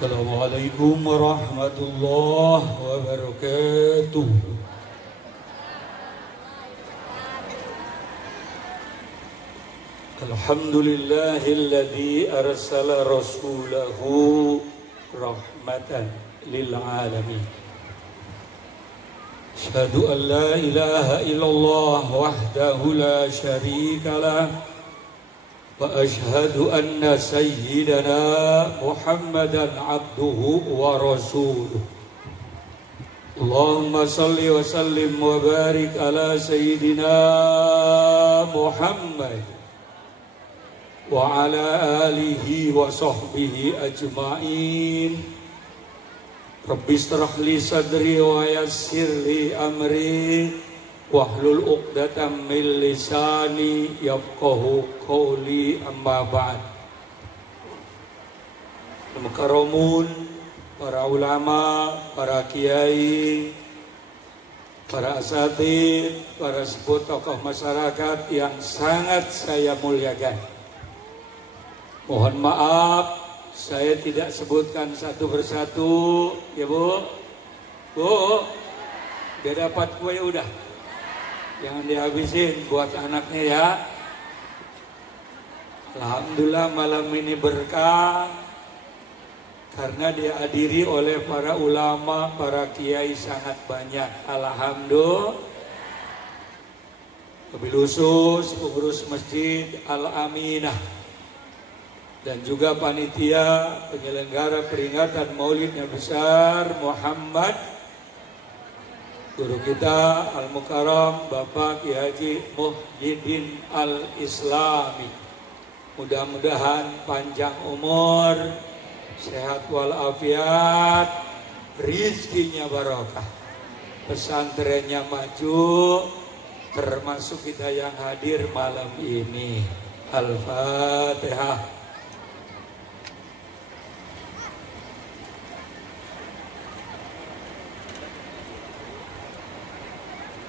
Assalamualaikum warahmatullahi wabarakatuh. Alhamdulillahilladzi arsala rasulahu rahmatan lil alamin. Asyhadu an la ilaha illallah wahdahu la syarika lah. وأشهد أن سيدنا محمدا عبده ورسوله اللهم صل وسلم وبارك على سيدنا محمد وعلى آله وصحبه أجمعين رب اشرح لي صدري ويسر لي أمري wahlul uqdatam min lisani yafqahu qawli amma ba'd. Mukarramun, para ulama, para kiai, para asatidz, para sepuh tokoh masyarakat yang sangat saya muliakan. Mohon maaf saya tidak sebutkan satu persatu, ya Bu. Bu, dia dapat kue udah. Jangan dihabisin buat anaknya ya. Alhamdulillah malam ini berkah karena dihadiri oleh para ulama, para kiai sangat banyak. Alhamdulillah. Wabil khusus pengurus masjid Al-Aminah dan juga panitia penyelenggara peringatan Maulid Nabi besar Muhammad, guru kita Al-Mukarram Bapak Ki Haji Muhyiddin Al-Islami. Mudah-mudahan panjang umur, sehat walafiat, rizkinya barokah, pesantrennya maju, termasuk kita yang hadir malam ini. Al-Fatihah.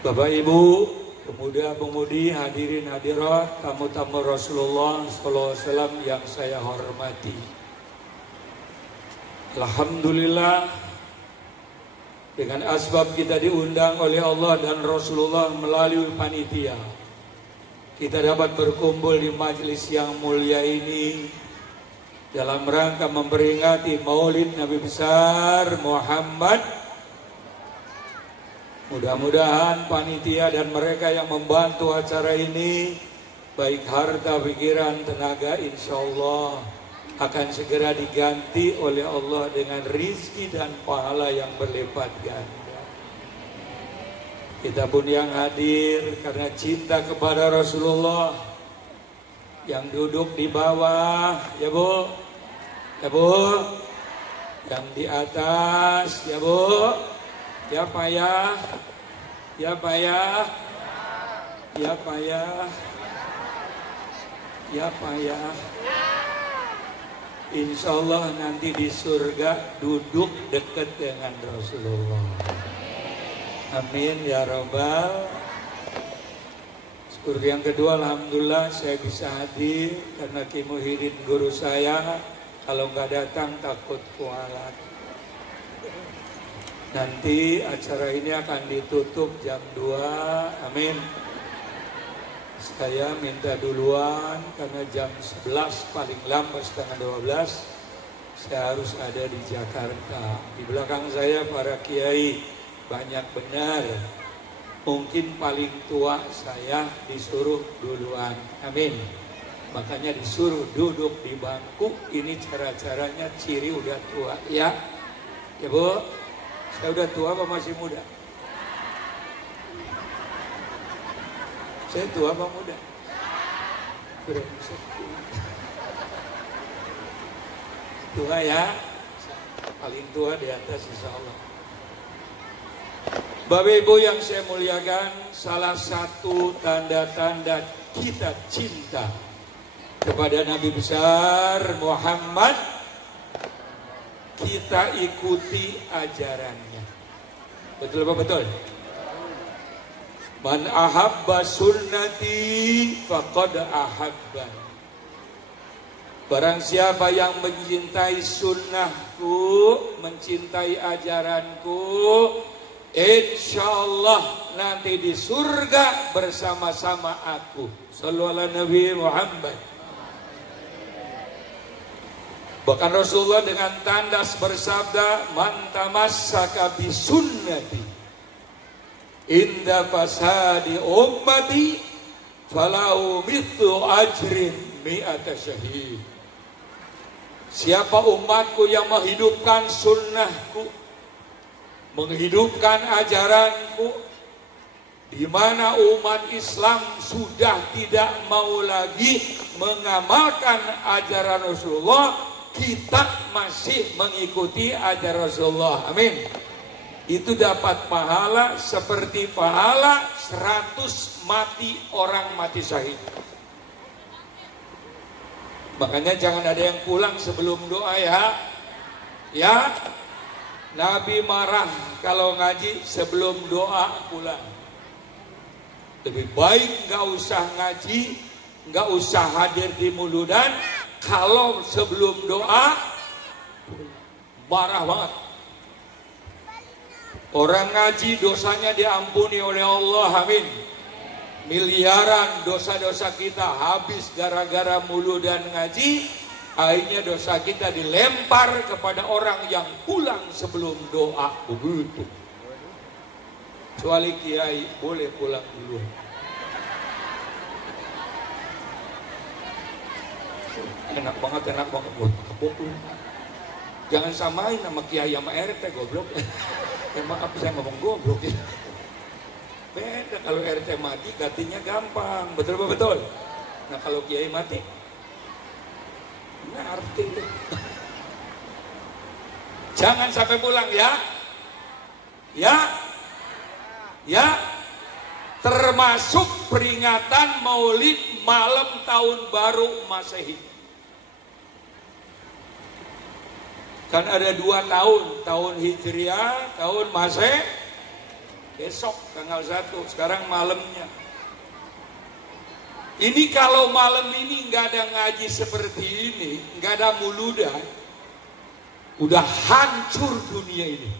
Bapak Ibu, pemuda-pemudi, hadirin hadirat, tamu-tamu Rasulullah SAW yang saya hormati. Alhamdulillah, dengan asbab kita diundang oleh Allah dan Rasulullah melalui panitia, kita dapat berkumpul di majelis yang mulia ini dalam rangka memperingati Maulid Nabi besar Muhammad. Mudah-mudahan panitia dan mereka yang membantu acara ini, baik harta, pikiran, tenaga, insya Allah akan segera diganti oleh Allah dengan rizki dan pahala yang berlipat ganda. Kita pun yang hadir karena cinta kepada Rasulullah, yang duduk di bawah, ya Bu, ya Bu, yang di atas, ya Bu. Ya payah, ya payah, ya payah, ya payah. Insya Allah nanti di surga duduk dekat dengan Rasulullah. Amin ya Rabbal. Syukur yang kedua, alhamdulillah saya bisa hadir karena Ki Muhyiddin guru saya. Kalau nggak datang takut kualat. Nanti acara ini akan ditutup jam 2, amin. Saya minta duluan karena jam 11 paling lambat setengah 12 saya harus ada di Jakarta. Di belakang saya para kiai banyak benar. Mungkin paling tua saya disuruh duluan, amin. Makanya disuruh duduk di bangku. Ini cara-caranya ciri udah tua ya. Ya Bu. Saya udah tua apa masih muda? Saya tua apa muda? Tua ya, paling tua di atas insya Allah. Bapak Ibu yang saya muliakan, salah satu tanda-tanda kita cinta kepada Nabi besar Muhammad, kita ikuti ajarannya. Betul apa betul? Man ahabba sunnati faqad ahabban. Barang siapa yang mencintai sunnahku, mencintai ajaranku, insya Allah nanti di surga bersama-sama aku. Shallallahu ala Nabi Muhammad. Bahkan Rasulullah dengan tandas bersabda, man tamassaka bi sunnati inda fasadi ummati falahu mithlu ajrin mi'ata syahid. Siapa umatku yang menghidupkan sunnahku, menghidupkan ajaranku, di mana umat Islam sudah tidak mau lagi mengamalkan ajaran Rasulullah, kita masih mengikuti ajaran Rasulullah. Amin. Itu dapat pahala seperti pahala 100 mati orang mati syahid. Makanya jangan ada yang pulang sebelum doa ya. Ya. Nabi marah kalau ngaji sebelum doa pulang. Lebih baik nggak usah ngaji, nggak usah hadir di muludan. Kalau sebelum doa marah banget. Orang ngaji dosanya diampuni oleh Allah, amin. Miliaran dosa-dosa kita habis gara-gara muludan ngaji. Akhirnya dosa kita dilempar kepada orang yang pulang sebelum doa. Begitu. Kecuali kiai boleh pulang dulu. Enak banget buat kapok lu. Jangan samain sama kiai sama RT goblok. Ya maaf saya ngomong goblok ya. Beda kalau RT mati gantinya gampang. Betul betul. Nah kalau kiai mati, ngerti deh. Jangan sampai pulang ya. Ya. Termasuk peringatan Maulid malam tahun baru Masehi. Kan ada 2 tahun, tahun Hijriah, tahun Masehi. Besok tanggal 1, sekarang malamnya. Ini kalau malam ini nggak ada ngaji seperti ini, nggak ada muludan, udah hancur dunia ini.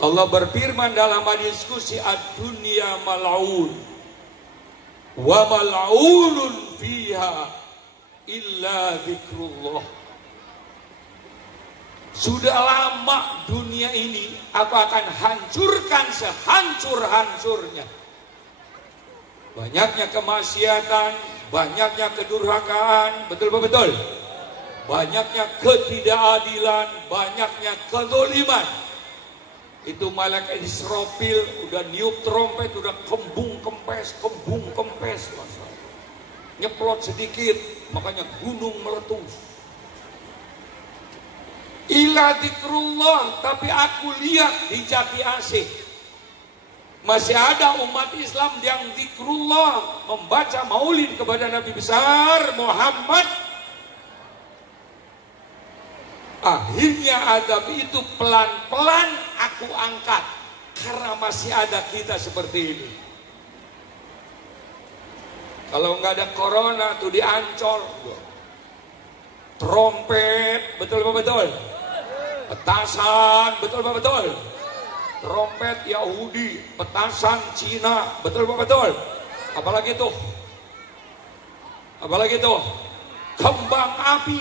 Allah berfirman dalam hadis qudsi, ad-dunya mal'un wa mal'unun fiha illa dzikrullah. Sudah lama dunia ini aku akan hancurkan sehancur-hancurnya. Banyaknya kemaksiatan, banyaknya kedurhakaan, betul-betul. Banyaknya ketidakadilan, banyaknya kezaliman. Itu malaikat Israfil udah niup trompet, udah kembung kempes. Nyeplot sedikit, makanya gunung meletus. Ila dzikrullah, tapi aku lihat di Jati Asih masih ada umat Islam yang dzikrullah, membaca maulid kepada Nabi besar Muhammad. Akhirnya adab itu pelan-pelan aku angkat karena masih ada kita seperti ini. Kalau nggak ada corona tuh di Ancol, trompet, betul. Petasan, betul. Trompet Yahudi, petasan Cina, betul. Apalagi tuh kembang api.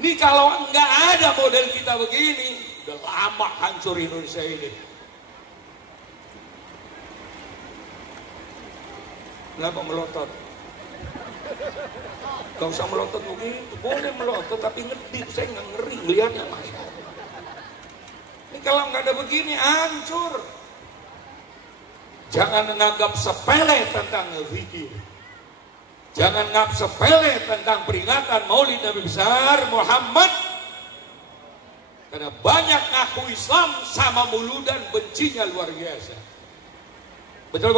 Ini kalau nggak ada model kita begini, udah lama hancur Indonesia ini. Kenapa melotot? Gak usah melotot begitu, boleh melotot tapi ngedip, saya nggak ngeri melihatnya mas. Ini kalau nggak ada begini hancur. Jangan menganggap sepele tentang zikir. Jangan menganggap sepele tentang peringatan Maulid Nabi besar Muhammad. Karena banyak ngaku Islam sama muludan bencinya luar biasa. Betul.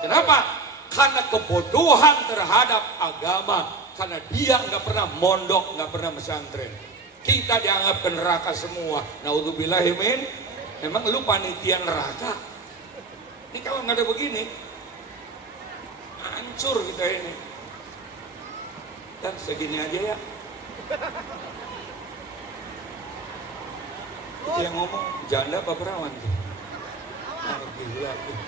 Kenapa? Karena kebodohan terhadap agama. Karena dia nggak pernah mondok, nggak pernah pesantren. Kita dianggap ke neraka semua. Naudzubillahi min. Memang lu panitia neraka? Ini kalau nggak ada begini, Hancur kita ini. Dan segini aja ya. Itu yang ngomong janda apa perawan tuh? Gila tuh.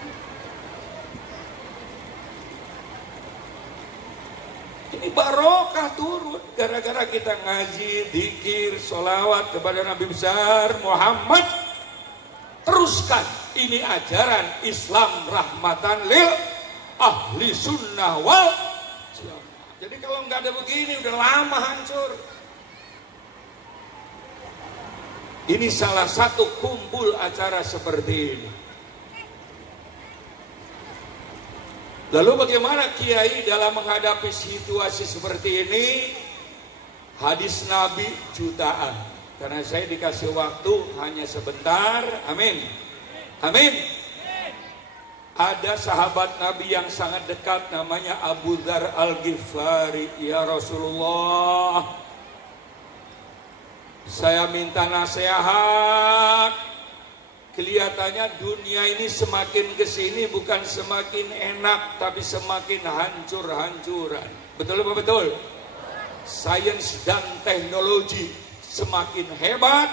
Ini barokah turun gara-gara kita ngaji, dzikir, sholawat kepada Nabi besar Muhammad. Teruskan, ini ajaran Islam rahmatan lil ahli sunnah wal jamaah. Jadi kalau nggak ada begini udah lama hancur. Ini salah satu kumpul acara seperti ini. Lalu bagaimana kiai dalam menghadapi situasi seperti ini? Hadis Nabi jutaan. Karena saya dikasih waktu hanya sebentar. Amin. Amin. Ada sahabat Nabi yang sangat dekat namanya Abu Dzar Al-Ghifari. Ya Rasulullah, saya minta nasihat. Kelihatannya dunia ini semakin kesini bukan semakin enak, tapi semakin hancur-hancuran. Betul apa betul? Sains dan teknologi semakin hebat,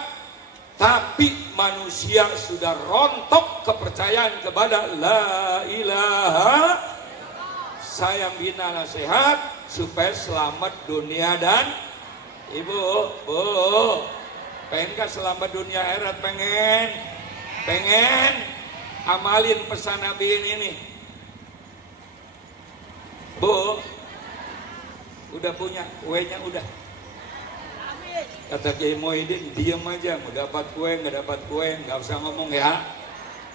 tapi manusia sudah rontok kepercayaan kepada la ilaha. Saya minta nasihat supaya selamat dunia dan ibu, pengen selamat dunia akhirat? Pengen amalin pesan Nabi ini nih. Bu, udah punya kuenya udah. Kata Kiai Muhyiddin, diam aja, mau dapat kue nggak dapat kue nggak usah ngomong ya.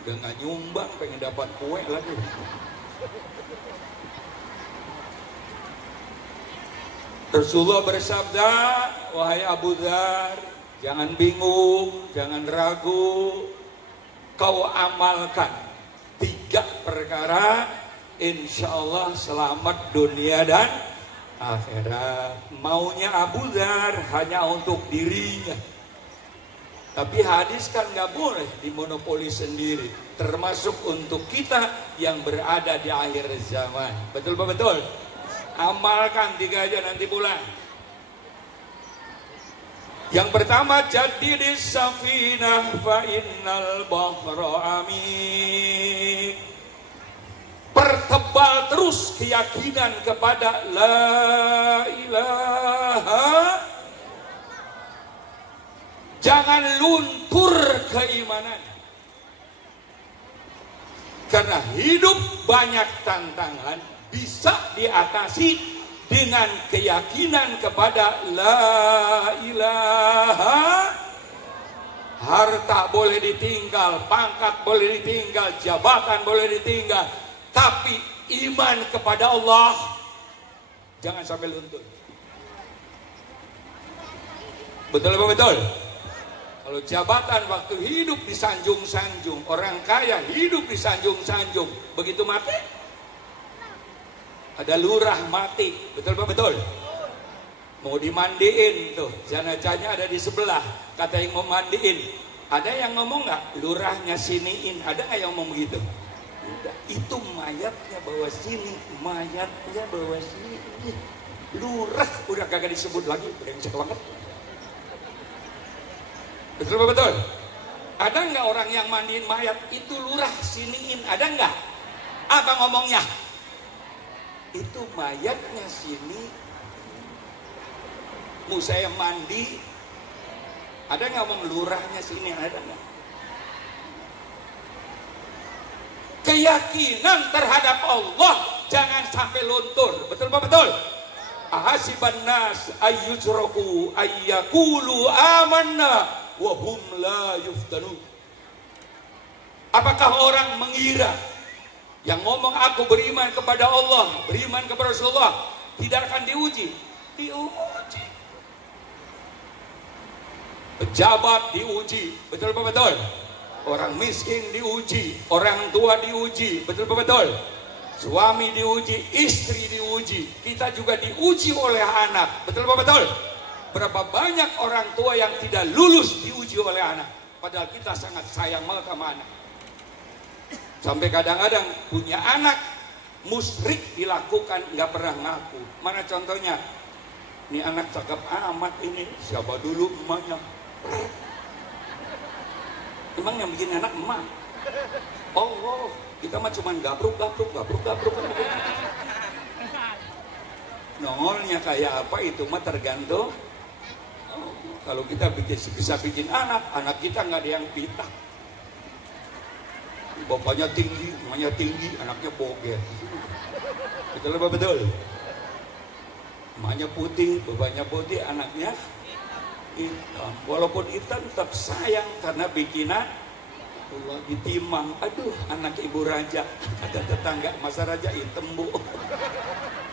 Udah nggak nyumbang, pengen dapat kue lagi. Rasulullah bersabda, wahai Abu Dzar, jangan bingung, jangan ragu. Kau amalkan 3 perkara, insya Allah selamat dunia dan akhirat. Maunya Abu Dzar hanya untuk dirinya, tapi hadis kan nggak boleh dimonopoli sendiri, termasuk untuk kita yang berada di akhir zaman. Betul pak? Betul. Amalkan 3 aja nanti pulang. Yang pertama, jadi di safinah fa innal bahra amin. Pertebal terus keyakinan kepada la ilaha. Jangan luntur keimanan. Karena hidup banyak tantangan, bisa diatasi dengan keyakinan kepada la ilaha. Harta boleh ditinggal, pangkat boleh ditinggal, jabatan boleh ditinggal, tapi iman kepada Allah jangan sampai luntur. Betul apa betul? Kalau jabatan waktu hidup disanjung-sanjung, orang kaya hidup disanjung-sanjung, begitu mati ada lurah mati. Betul apa betul? Mau dimandiin tuh, jenazahnya ada di sebelah, kata yang mau mandiin, ada yang ngomong nggak? Lurahnya siniin, ada nggak yang ngomong begitu? Udah, itu mayatnya bawa sini, mayatnya bawa sini. Lurah udah kagak disebut lagi, brengsek banget. Betul apa betul? Ada nggak orang yang mandiin mayat itu lurah siniin? Ada nggak? Apa ngomongnya? Itu mayatnya sini, mau saya mandi, ada nggak ngomong lurahnya sini? Ada nggak? Keyakinan terhadap Allah jangan sampai luntur. Betul apa betul? Ahasiban nas ayyujraku ayyakulu amanna wa hum la yuftanun. Apakah orang mengira yang ngomong aku beriman kepada Allah, beriman kepada Rasulullah, tidak akan diuji? Diuji. Pejabat diuji, betul apa betul? Orang miskin diuji, orang tua diuji, betul apa betul? Suami diuji, istri diuji, kita juga diuji oleh anak, betul apa betul? Berapa banyak orang tua yang tidak lulus diuji oleh anak, padahal kita sangat sayang banget sama anak. Sampai kadang-kadang punya anak musyrik dilakukan, nggak pernah ngaku. Mana contohnya? Ini anak cakep amat ini, siapa dulu emaknya? Emang yang bikin anak emak? Allah, kita mah cuman gabruk. Nongolnya kayak apa itu mah tergantung. Kalau kita bisa bikin anak kita nggak ada yang pitak. Bapaknya tinggi, emaknya tinggi, anaknya boget. Betul apa betul? Emaknya putih, bapaknya putih, anaknya hitam. Walaupun hitam tetap sayang karena bikinan Allah ditimang. Aduh, anak ibu raja. Kata tetangga, masa raja hitam bu?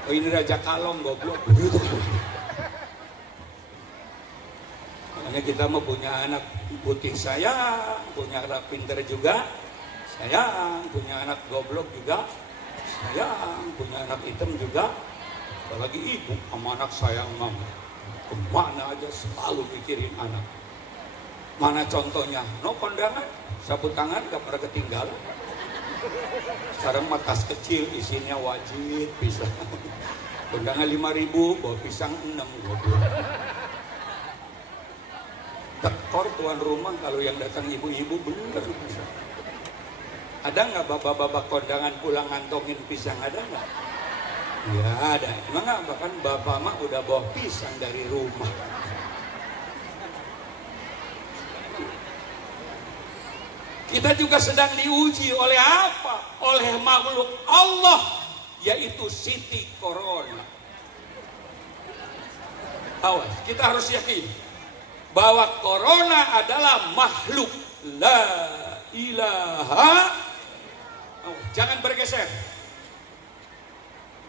Oh ini raja kalong goblok. Makanya kita mau punya anak putih sayang, punya anak pintar juga sayang, punya anak goblok juga sayang, punya anak hitam juga. Apalagi ibu sama anak sayang mama. Kemana aja selalu mikirin anak. Mana contohnya? No kondangan, sapu tangan gak pernah ketinggalan. Sekarang mah tas kecil isinya wajib bisa. Kondangan 5.000, bawa pisang 6 goblok. Tekor tuan rumah kalau yang datang ibu-ibu bener bisa. Ada nggak bapak-bapak kondangan pulang ngantongin pisang, ada nggak? Ya ada. Emang nggak? Bahkan bapak mah udah bawa pisang dari rumah. Kita juga sedang diuji oleh apa? Oleh makhluk Allah, yaitu Siti Corona. Awas, kita harus yakin bahwa Corona adalah makhluk. La ilaha. Jangan bergeser.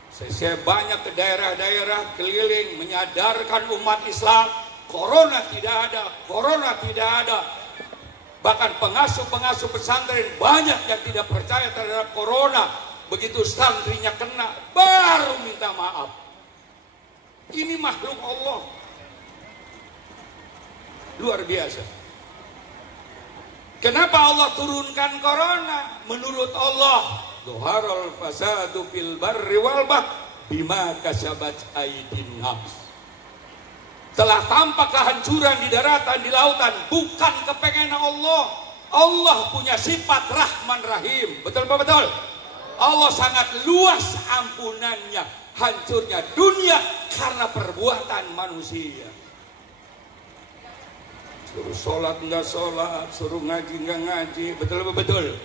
Saya banyak ke daerah-daerah keliling menyadarkan umat Islam, Corona tidak ada, Corona tidak ada. Bahkan pengasuh-pengasuh pesantren banyak yang tidak percaya terhadap Corona. Begitu santrinya kena, baru minta maaf. Ini makhluk Allah. Luar biasa. Kenapa Allah turunkan Corona? Menurut Allah, Zuharul fasadu fil barri wal bahr bima kasabat aydin nas. Telah tampak kehancuran di daratan, di lautan, bukan kepengen Allah. Allah punya sifat Rahman Rahim. Betul apa betul? Allah sangat luas ampunannya. Hancurnya dunia karena perbuatan manusia. Suruh sholat enggak sholat, suruh ngaji enggak ngaji. Betul apa betul?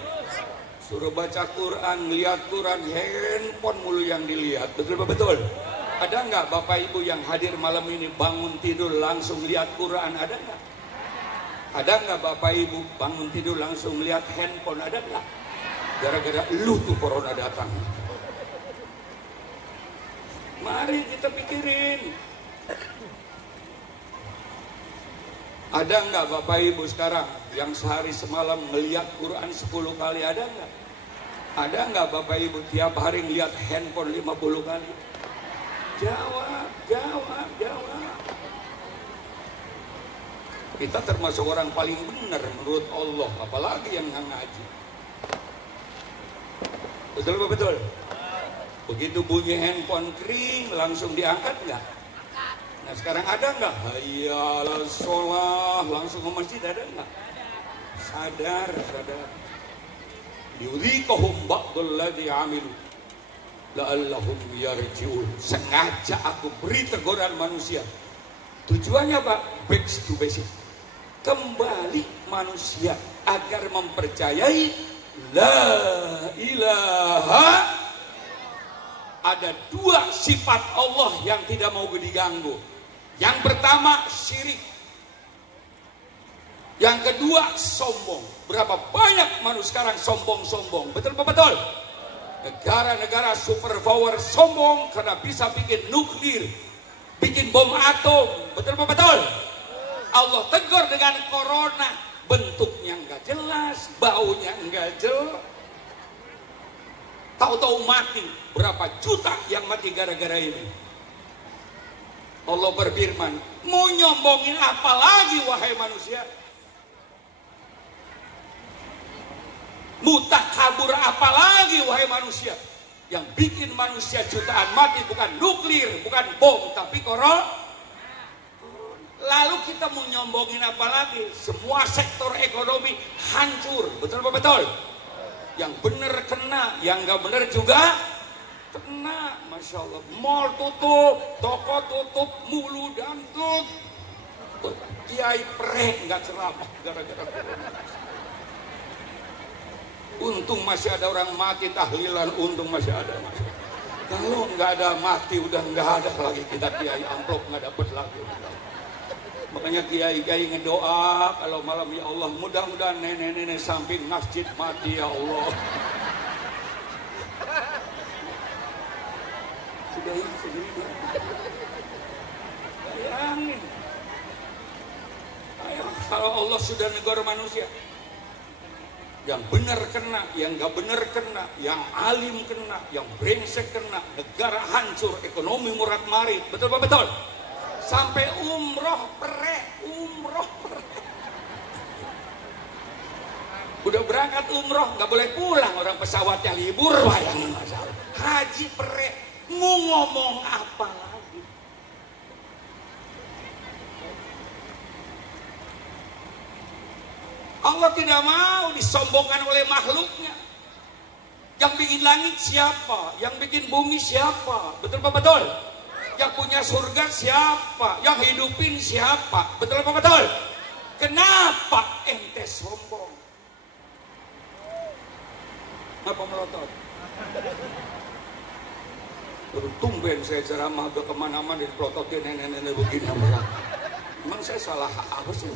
Suruh baca Quran, lihat Quran, handphone mulu yang dilihat. Betul apa betul? Ada nggak bapak ibu yang hadir malam ini bangun tidur langsung lihat Quran? Ada nggak? Ada nggak bapak ibu bangun tidur langsung lihat handphone? Ada nggak? Gara-gara lu tuh Corona datang. Mari kita pikirin. Ada nggak bapak ibu sekarang yang sehari semalam melihat Quran 10 kali? Ada nggak? Ada nggak bapak ibu tiap hari ngelihat handphone 50 kali? Jawab. Kita termasuk orang paling benar menurut Allah, apalagi yang nggak ngaji. Betul apa betul? Begitu bunyi handphone kering, langsung diangkat nggak? Nah sekarang ada nggak? Hayya 'alas sholah, langsung ke masjid, ada nggak? Sadar. Yudhikuhum ba'dul ladzi 'amilu la'allahum yarji'un. Sengaja aku beri teguran manusia. Tujuannya apa? Back to basic. Kembali manusia agar mempercayai la ilaha. Ada dua sifat Allah yang tidak mau diganggu. Yang pertama syirik. Yang kedua sombong. Berapa banyak manusia sekarang sombong-sombong. Betul apa betul? Negara-negara superpower sombong karena bisa bikin nuklir, bikin bom atom. Betul apa betul? Allah tegur dengan Corona. Bentuknya enggak jelas, baunya enggak jelas. Tahu-tahu mati. Berapa juta yang mati gara-gara ini? Allah berfirman, mau nyombongin apa lagi wahai manusia? Mutakabur apa lagi wahai manusia? Yang bikin manusia jutaan mati bukan nuklir, bukan bom, tapi corona. Lalu kita mau nyombongin apa lagi? Semua sektor ekonomi hancur, betul apa betul? Yang benar kena, yang nggak benar juga kena. Masya Allah, mall tutup, toko tutup, mulu dangdut. Kiai prek nggak ceramah gara-gara corona. Untung masih ada orang mati tahlilan, untung masih ada. Kalau nggak ada mati udah nggak ada lagi kita kiai, amplop nggak dapet lagi. Makanya kiai-kiai ngedoa kalau malam, ya Allah mudah-mudahan nenek-nenek samping masjid mati ya Allah. Sudah ini sendiri. Bayangin. Ayo, kalau Allah sudah negara manusia. Yang benar kena, yang gak benar kena, yang alim kena, yang brengsek kena, negara hancur, ekonomi murad marit, betul apa betul? Sampai umroh perek. Udah berangkat umroh, gak boleh pulang, orang pesawatnya libur, bayangin masalah. Haji perek, mau ngomong apa lagi? Allah tidak mau disombongkan oleh makhluknya. Yang bikin langit siapa? Yang bikin bumi siapa? Betul apa betul? Yang punya surga siapa? Yang hidupin siapa? Betul apa betul? Kenapa ente sombong? Ngapa melotot? Tumben saya ceramah ke kemana-mana dipelototin nenek-nenek begini. Emang saya salah apa sih?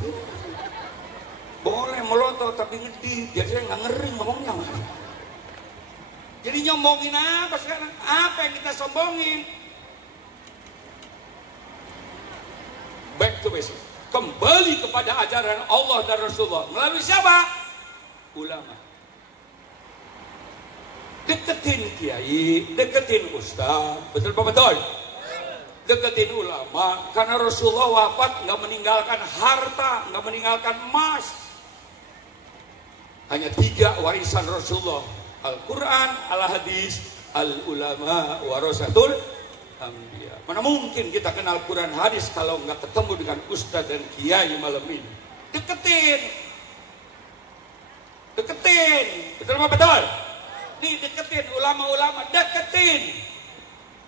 Boleh melotot tapi ngedit, jadi saya nggak ngeri ngomongnya. Jadi nyombongin apa sekarang? Apa yang kita sombongin? Back to basic. Kembali kepada ajaran Allah dan Rasulullah. Melalui siapa? Ulama. Deketin kiai, deketin ustaz. Betul apa betul? Deketin ulama. Karena Rasulullah wafat nggak meninggalkan harta, nggak meninggalkan emas. Hanya 3 warisan Rasulullah: Al-Quran, Al-Hadis, Al-Ulama, Warasatul Anbiya. Mana mungkin kita kenal Quran hadis kalau nggak ketemu dengan ustadz dan kiai malam ini? Deketin, betul apa betul? Nih deketin ulama-ulama, deketin,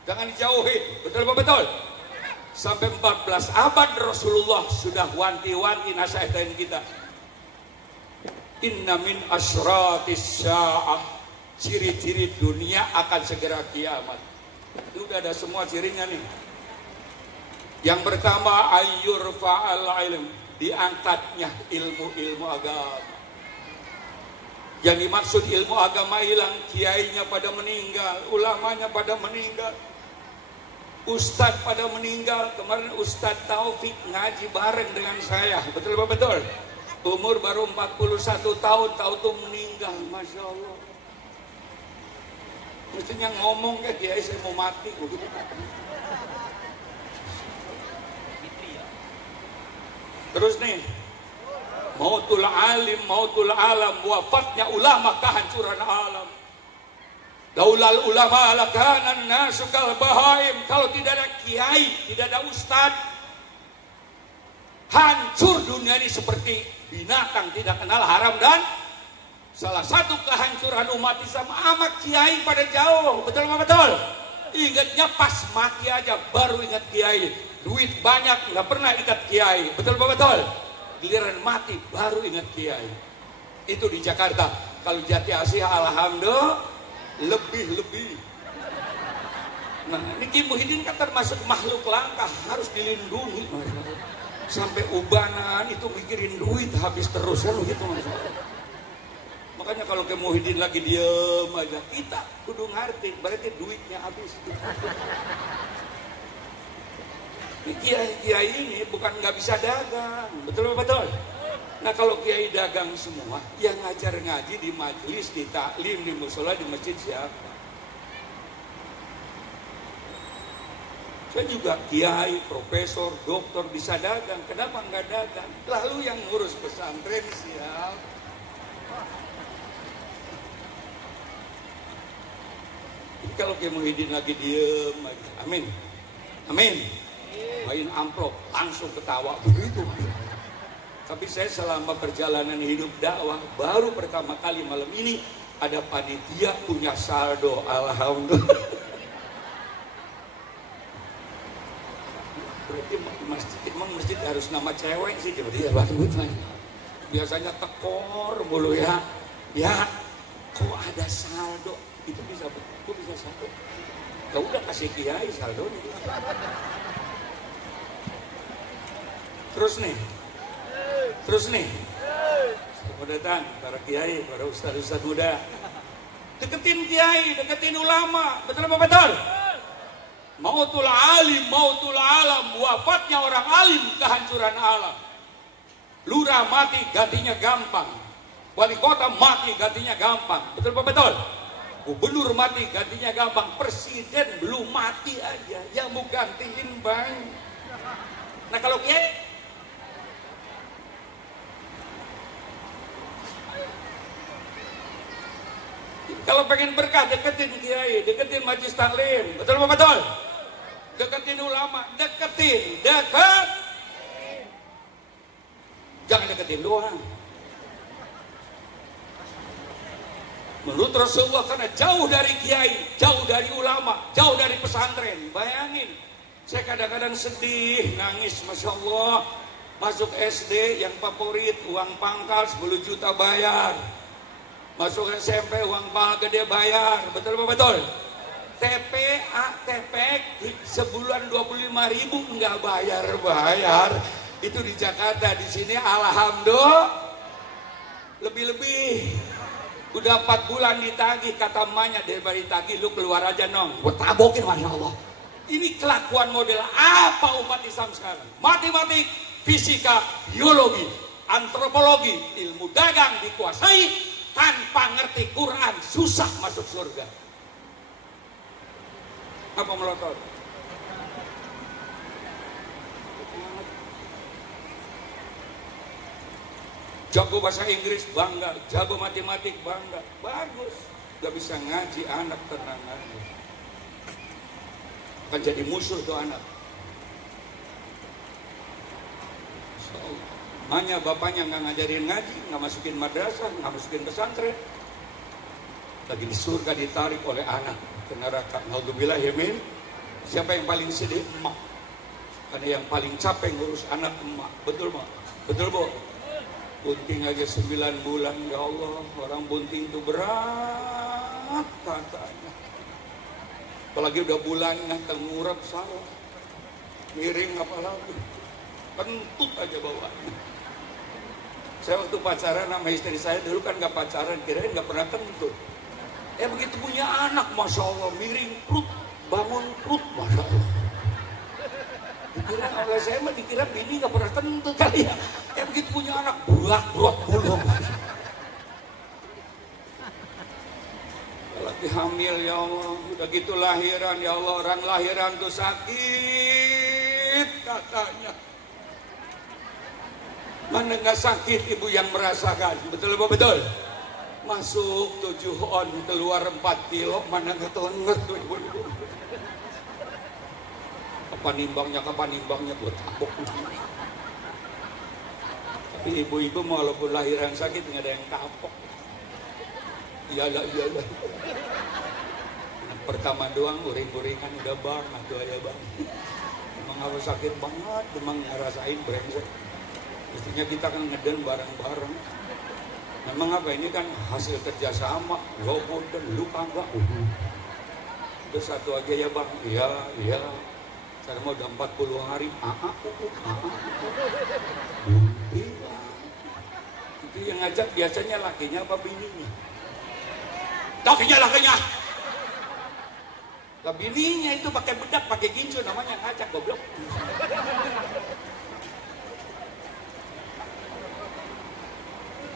jangan dijauhin, betul apa betul? Sampai 14 abad Rasulullah sudah wanti-wanti nasihatin kita. Inna min asyratis sya'ah, ciri-ciri dunia akan segera kiamat. Itu udah ada semua cirinya nih. Yang pertama, ayyur fa'al ilm, diangkatnya ilmu-ilmu agama. Yang dimaksud ilmu agama hilang, kiainya pada meninggal, ulamanya pada meninggal, ustadz pada meninggal. Kemarin Ustadz Taufik ngaji bareng dengan saya, betul apa betul? Umur baru 41 tahun, tahu-tahu meninggal, Masya Allah. Mestinya ngomong ke kiai, saya mau mati. Terus nih, mautul alim, mautul alam, wafatnya ulama, kehancuran alam. Daulal ulama lakanan nasu kal bahaim. Kalau tidak ada kiai, tidak ada ustad, hancur dunia ini seperti binatang tidak kenal haram. Dan salah satu kehancuran umat Islam, amat kiai pada jauh, betul nggak betul? Ingatnya pas mati aja baru ingat kiai. Duit banyak nggak pernah ingat kiai, betul nggak betul? Giliran mati baru ingat kiai. Itu di Jakarta. Kalau Jati Asih alhamdulillah lebih. Nah ini Ki Muhyiddin kan termasuk makhluk langka, harus dilindungi. Sampai ubanan itu mikirin duit habis terus kan gitu. Makanya kalau Ki Muhyiddin lagi diem aja, kita kudu ngerti berarti duitnya habis. Kiai ini bukan nggak bisa dagang, betul betul. Nah kalau kiai dagang semua, yang ngajar ngaji di majelis, di taklim, di musola, di masjid siapa? Saya juga kiai, profesor, doktor bisa dagang. Kenapa nggak dagang? Lalu yang ngurus pesantren siapa? Kalau Kiai Muhyiddin lagi diem aja, amin, amin, main amplop langsung ketawa begitu. Tapi saya selama perjalanan hidup dakwah baru pertama kali malam ini ada panitia punya saldo, alhamdulillah. Berarti masjid harus nama cewek sih, jadi ya biasanya tekor mulu ya. Ya, kok ada saldo? Itu bisa saldo. Ya udah kasih kiai saldo nih. Terus nih. Selamat datang para kiai, para ustaz-ustaz muda. Deketin kiai, deketin ulama. Betul apa betul? Mautul alim, mautul alam. Wafatnya orang alim, kehancuran alam. Lurah mati gantinya gampang. Wali kota mati gantinya gampang. Betul apa betul? Gubernur mati gantinya gampang. Presiden belum mati aja yang mau gantiin bang. Nah kalau kiai, kalau pengen berkah deketin kiai, deketin majelis taklim. Betul apa betul? Deketin ulama, deketin. Jangan deketin doang. Menurut Rasulullah, karena jauh dari kiai, jauh dari ulama, jauh dari pesantren. Bayangin, saya kadang-kadang sedih, nangis, Masya Allah. Masuk SD yang favorit, uang pangkal 10 juta bayar. Masuk SMP, uang pangkal gede bayar. Betul apa betul? TPK sebulan 25.000 nggak bayar. Itu di Jakarta, di sini alhamdulillah lebih-lebih. Udah 4 bulan ditagih, kata emaknya, daripada ditagih lu keluar aja nong. Gue tabokin, Masya Allah. Ini kelakuan model apa umat Islam sekarang? Matematik, fisika, biologi, antropologi, ilmu dagang dikuasai, tanpa ngerti Quran susah masuk surga. Apa melotot? Jago bahasa Inggris bangga, jago matematik bangga, bagus. Gak bisa ngaji anak, tenang aja. Akan jadi musuh tuh anak. Makanya bapaknya nggak ngajarin ngaji, nggak masukin madrasah, nggak masukin pesantren. Lagi di surga ditarik oleh anak ke neraka. Naudzubillah ya min. Siapa yang paling sedih? Emak. Karena yang paling capek ngurus anak emak. Betul mak? Betul bu? Bunting aja 9 bulan, ya Allah, orang bunting itu berat katanya. Apalagi udah bulannya tengurap salah, miring apalagi, kentut aja bawaannya. Saya waktu pacaran sama istri saya dulu kan gak pacaran, kirain gak pernah kentut. Begitu punya anak, Masya Allah, miring perut, bangun perut, Masya Allah. Dikira oleh saya mah dikira bini gak pernah kentut kali ya. Begitu punya anak bulat bulung. Lagi hamil ya Allah, udah gitu lahiran ya Allah, orang lahiran tuh sakit katanya. Mana nggak sakit ibu yang merasakan, betul apa betul? Masuk 7 on, keluar 4 kilo, mana nggak tahu tuh ibu-ibu. Kapan nimbangnya buat tabok. Tapi ibu-ibu walaupun lahiran sakit nggak ada yang kapok. Iyalah. Anak pertama doang uring-uringan udah bang, atau ya bang. Emang harus sakit banget, emang ngerasain brengsek. Mestinya kita kan ngeden bareng-bareng. Memang apa ini kan hasil kerjasama, walaupun dan lu kagak. Udah satu aja ya bang, iya. Sekarang mau udah 40 hari, Itu yang ngajak biasanya lakinya apa bininya? Lakinya. Lah bininya itu pakai bedak, pakai gincu, namanya ngajak goblok.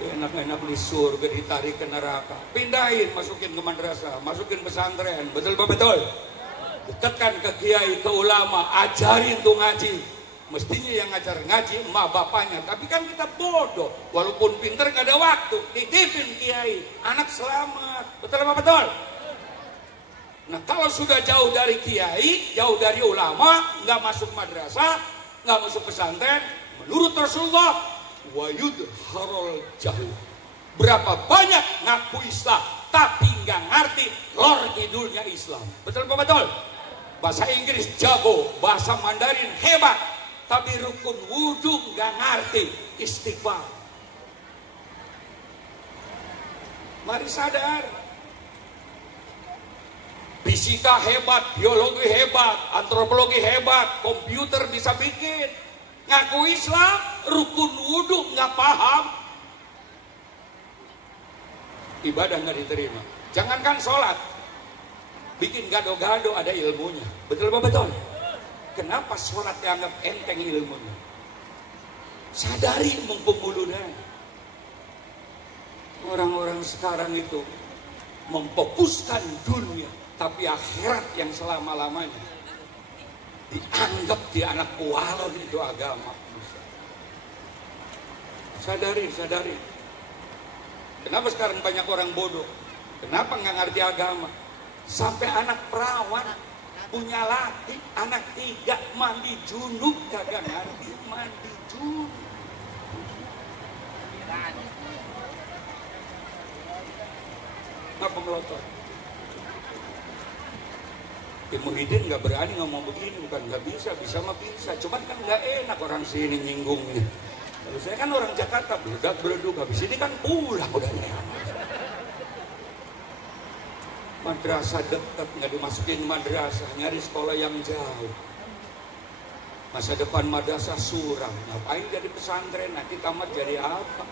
Enak-enak di surga ditarik ke neraka, pindahin, masukin ke madrasah, masukin pesantren, betul? Dekatkan ke kiai, ke ulama, ajarin tuh ngaji. Mestinya yang ngajar ngaji emak bapaknya, tapi kan kita bodoh. Walaupun pinter gak ada waktu, titipin kiai, anak selamat. Betul apa betul? Nah kalau sudah jauh dari kiai, jauh dari ulama, nggak masuk madrasah, nggak masuk pesantren, menurut Rasulullah, wayud harol jahil. Berapa banyak ngaku Islam, tapi nggak ngerti lor kidulnya Islam. Betul apa betul? Bahasa Inggris jago, bahasa Mandarin hebat, tapi rukun wudhu nggak ngerti, istighfar. Mari sadar. Fisika hebat, biologi hebat, antropologi hebat, komputer bisa bikin. Ngaku Islam, rukun wudhu nggak paham, ibadah nggak diterima. Jangankan sholat, bikin gado-gado ada ilmunya. Betul apa betul? Kenapa sholat dianggap enteng ilmunya? Sadari mumpung mulutnya. Orang-orang sekarang itu memfokuskan dunia, tapi akhirat yang selama-lamanya dianggap di anak kualon itu agama. Sadari. Kenapa sekarang banyak orang bodoh? Kenapa nggak ngerti agama? Sampai anak perawan punya laki, anak 3 mandi junub kagak ngerti mandi junub. Ngapa melotot? Muhyiddin nggak berani ngomong begini, bukan nggak bisa mah bisa, cuman kan nggak enak orang sini nyinggungnya. Lalu saya kan orang Jakarta, beleduk, habis ini kan pulang udah enak. Madrasah dekat, nggak dimasukin madrasah, nyari sekolah yang jauh. Masa depan madrasah suram, ngapain jadi pesantren, nanti tamat jadi apa?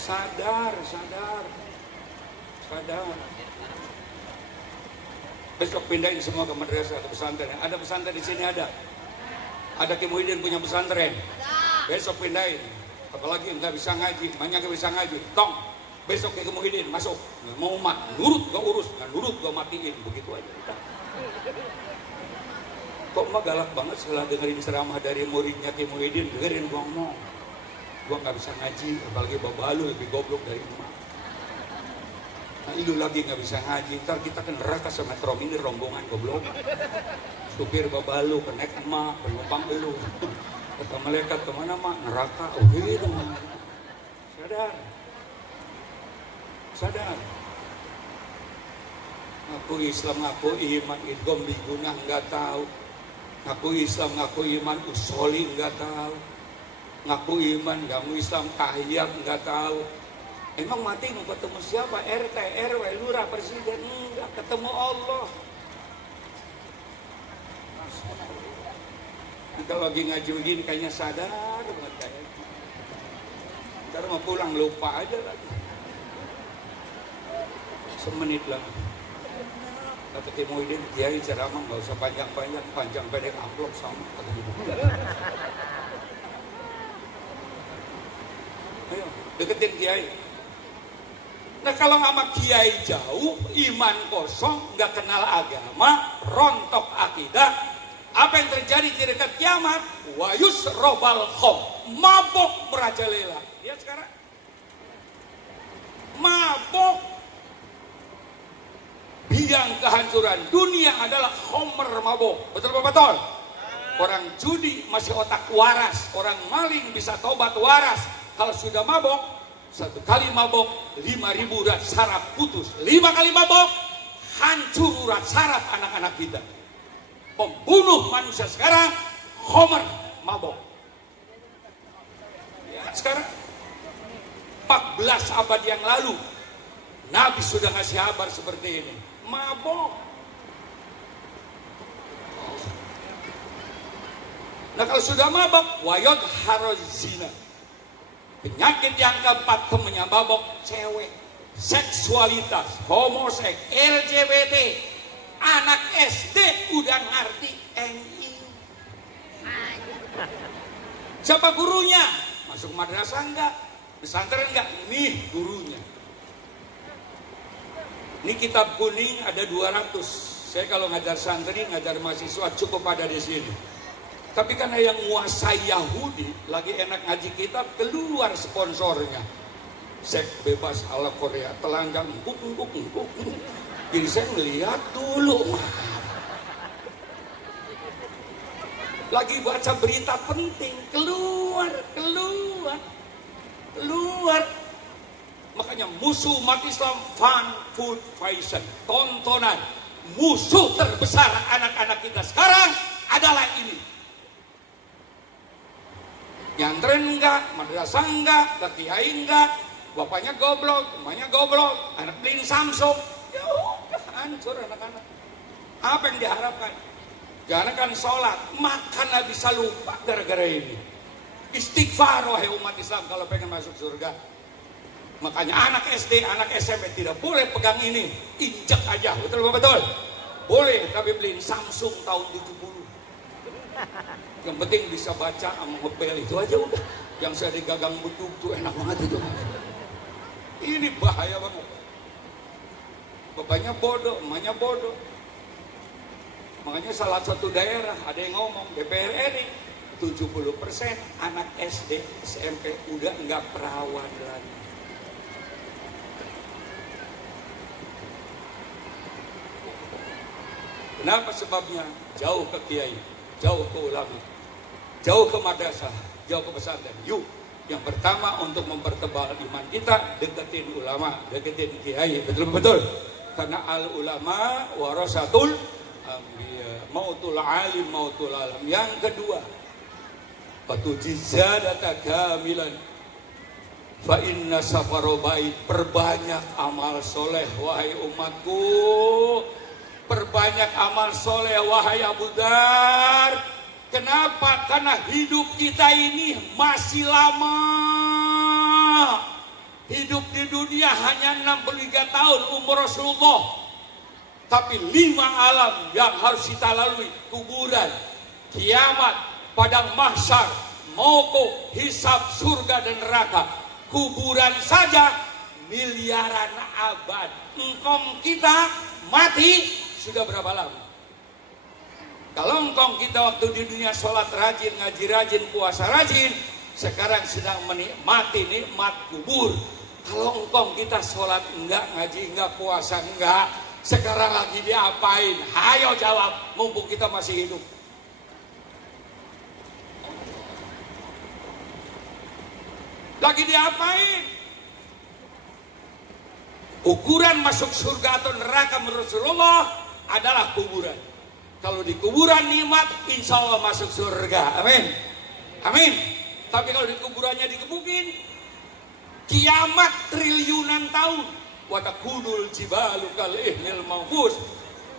Sadar. Besok pindahin semua ke madrasah, ke pesantren. Ada pesantren di sini ada. Ada Ki Muhyiddin punya pesantren. Besok pindahin. Apalagi nggak bisa ngaji, banyak nggak bisa ngaji. Tong, besok Ki Muhyiddin masuk. Nggak mau mak, nurut gak urus, nggak nurut gak matiin, begitu aja. Kok mah galak banget setelah dengerin ceramah dari muridnya Ki Muhyiddin, dengerin gua ngomong. Gua nggak bisa ngaji, apalagi babalu lebih goblok dari emak. Nah itu lagi nggak bisa ngaji, ntar kita ke neraka sama Metro Mini rombongan goblok. Supir babalu, kenek emak, penumpang elu. Kata malaikat kemana mak? Neraka. Oh gitu. Sadar. Ngaku Islam, ngaku iman, idgom digunah nggak tahu. Ngaku Islam, ngaku iman, usoli nggak tahu. Ngaku iman, ngaku Islam, tahiyat nggak tahu. Emang mati mau ketemu siapa? RT, RW, lurah, presiden? Enggak, ketemu Allah. Kita lagi ngaji begini kayaknya sadar banget kayak. Ntar mau pulang lupa aja lagi. Semenit lah. Kata Ki Muhyiddin, kiai ceramah nggak usah panjang-panjang, panjang pendek amplop sama. Ayo, deketin kiai. Nah kalau sama kiai jauh, iman kosong, nggak kenal agama, rontok akidah, apa yang terjadi di dekat kiamat? Wayus robal khom, mabok merajalela. Lihat sekarang, mabok, biang kehancuran dunia adalah homer mabok. Betul apa betul? Orang judi masih otak waras, orang maling bisa tobat waras. Kalau sudah mabok, 1 kali mabok 5.000 urat saraf putus. 5 kali mabok hancur urat saraf anak-anak kita. Pembunuh manusia sekarang homer mabok. Ya, sekarang 14 abad yang lalu Nabi sudah ngasih kabar seperti ini. Mabok. Nah kalau sudah mabok, wayod harozina. Penyakit yang keempat temennya mabok, cewek, seksualitas, homoseks, LGBT, anak SD udah ngerti NI. Siapa gurunya? Masuk madrasah enggak? Pesantren enggak? Nih gurunya. Ini kitab kuning ada 200. Saya kalau ngajar santri, ngajar mahasiswa cukup ada di sini. Tapi karena yang menguasai Yahudi lagi enak ngaji kitab, keluar sponsornya. Seks bebas ala Korea, telanjang, empuk. Jadi saya melihat dulu. Lagi baca berita penting, keluar. Makanya musuh umat Islam, fun, food, fashion, tontonan. Musuh terbesar anak-anak kita sekarang adalah ini. Nyantren enggak, madrasah enggak, kiai enggak, bapaknya goblok, emaknya goblok, anak beliin Samsung. Ya udah, hancur anak-anak. Apa yang diharapkan? Jangan kan sholat, makan bisa lupa gara-gara ini. Istighfar wahai umat Islam kalau pengen masuk surga. Makanya anak SD, anak SMP tidak boleh pegang ini, injek aja, betul? Boleh, tapi beliin Samsung tahun 70. Yang penting bisa baca sama ngepel itu aja udah. Yang saya digagang beduk tuh enak banget itu. Ini bahaya banget. Bapaknya bodoh, emaknya bodoh. Makanya salah satu daerah ada yang ngomong DPR RI 70% anak SD, SMP udah enggak perawan lagi. Kenapa sebabnya? Jauh ke kiai, jauh ke ulama, jauh ke madrasah, jauh ke pesantren. Yuk, yang pertama untuk mempertebal iman kita, deketin ulama, deketin kiai, betul-betul. Karena al ulama warasatul anbiya, mautul alim, mautul alam. Yang kedua, fatujizadata kamilan, fa inna safarobait, perbanyak amal soleh wahai umatku. Perbanyak amal soleh wahai Abu Dar. Kenapa? Karena hidup kita ini masih lama. Hidup di dunia hanya 63 tahun umur Rasulullah. Tapi 5 alam yang harus kita lalui. Kuburan, kiamat, padang mahsyar, mauquf, hisab, surga dan neraka. Kuburan saja miliaran abad. Engkong kita mati sudah berapa lama? Kalau engkong kita waktu di dunia sholat rajin, ngaji rajin, puasa rajin, sekarang sedang menikmati nikmat kubur. Kalau engkong kita sholat enggak, ngaji enggak, puasa enggak, sekarang lagi diapain? Hayo jawab, mumpung kita masih hidup. Lagi diapain? Ukuran masuk surga atau neraka menurut Rasulullah adalah kuburan. Kalau di kuburan nikmat, insya Allah masuk surga. Amin. Amin. Tapi kalau di kuburannya dikebukin, kiamat triliunan tahun. Watakudul jibalu kal ihnil mahfuz.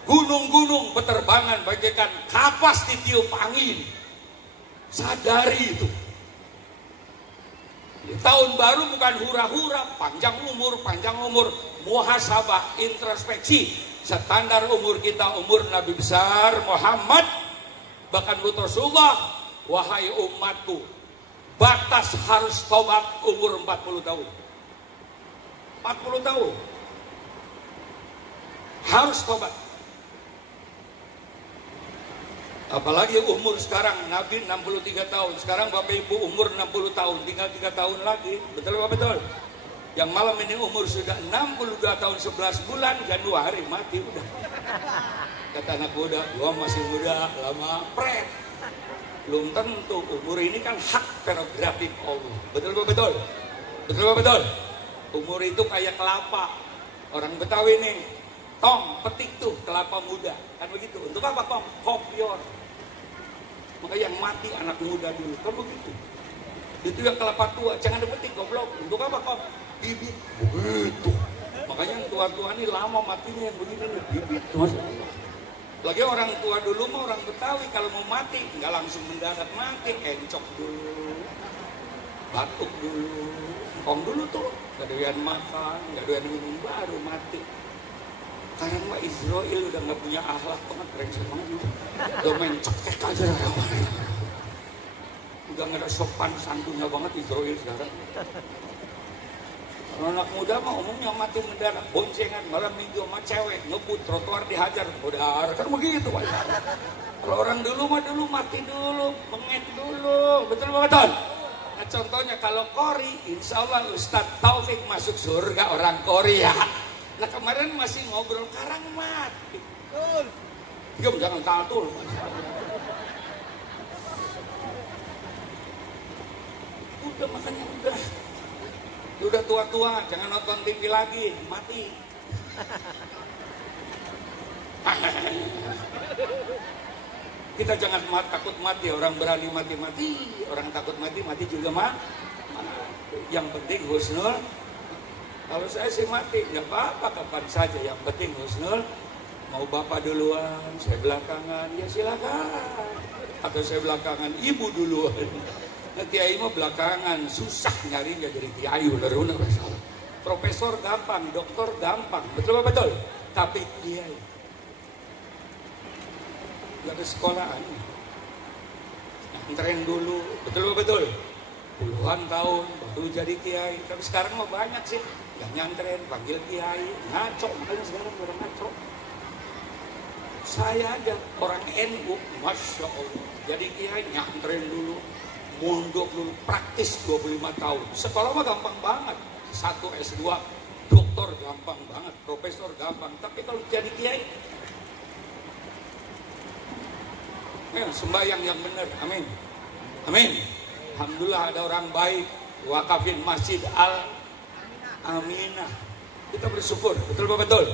Gunung-gunung berterbangan bagaikan kapas ditiup angin. Sadari itu. Tahun baru bukan hura-hura, panjang umur, muhasabah, introspeksi. Standar umur kita umur Nabi besar Muhammad, bahkan Rasulullah, wahai umatku, batas harus tobat umur 40 tahun. 40 tahun harus tobat. Apalagi umur sekarang, Nabi 63 tahun, sekarang Bapak Ibu umur 60 tahun, tinggal 3 tahun lagi, betul Bapak betul? Yang malam ini umur sudah 62 tahun 11 bulan, Januari mati udah. Kata anak muda, gua masih muda, lama pret. Belum tentu, umur ini kan hak prerogatif Allah. Betul betul? Betul betul? Umur itu kayak kelapa. Orang Betawi nih, tong, petik tuh kelapa muda. Kan begitu. Untuk apa tong? Kopior. Maka yang mati anak muda dulu. Kan begitu. Itu yang kelapa tua, jangan dipetik goblok. Untuk apa kok? Bibit. Begitu. Makanya yang tua-tua ini lama matinya yang begini nih, bibit. Lagi orang tua dulu mah orang Betawi kalau mau mati nggak langsung mendadak mati, encok dulu, batuk dulu, kong dulu tuh, nggak doyan makan, nggak doyan minum baru mati. Karena mah Israel udah nggak punya akhlak banget, brengsek banget gitu. Udah main cekek aja lah. Udah nggak ada sopan santunnya banget Israel sekarang. Anak muda mah umumnya mati mendadak, boncengan malam minggu sama cewek, ngebut trotoar dihajar, udah kan begitu Pak. Kalau orang dulu mah dulu mati dulu, menget dulu, betul betul. Nah contohnya kalau Kori, insya Allah Ustadz Taufik masuk surga orang Korea. Nah kemarin masih ngobrol karang mati. Diam jangan tatul. Udah makanya udah tua-tua, jangan nonton TV lagi, mati. Kita jangan takut mati, orang berani mati-mati, orang takut mati juga Yang penting husnul. Kalau saya sih mati, ya apa kapan saja, yang penting husnul. Mau bapak duluan, saya belakangan, ya silakan. Atau saya belakangan, ibu duluan. Nah, kiai mah belakangan, susah nyarinya jadi kiai, leruna masalah. Profesor gampang, doktor gampang, betul? Tapi kiai gak ada sekolahan. Nganterin dulu, betul. Puluhan tahun baru jadi kiai. Tapi sekarang mah banyak sih yang nyantren, panggil kiai, ngaco, makanya sekarang orang ngaco. Saya aja orang NU, masya Allah, jadi kiai nyantren dulu, mondok dulu, praktis 25 tahun. Sekolah mah gampang banget, 1 S2, doktor gampang banget, profesor gampang. Tapi kalau jadi kiai, sembahyang yang benar, amin. Alhamdulillah ada orang baik, wakafin Masjid Al-Aminah. Kita bersyukur, betul.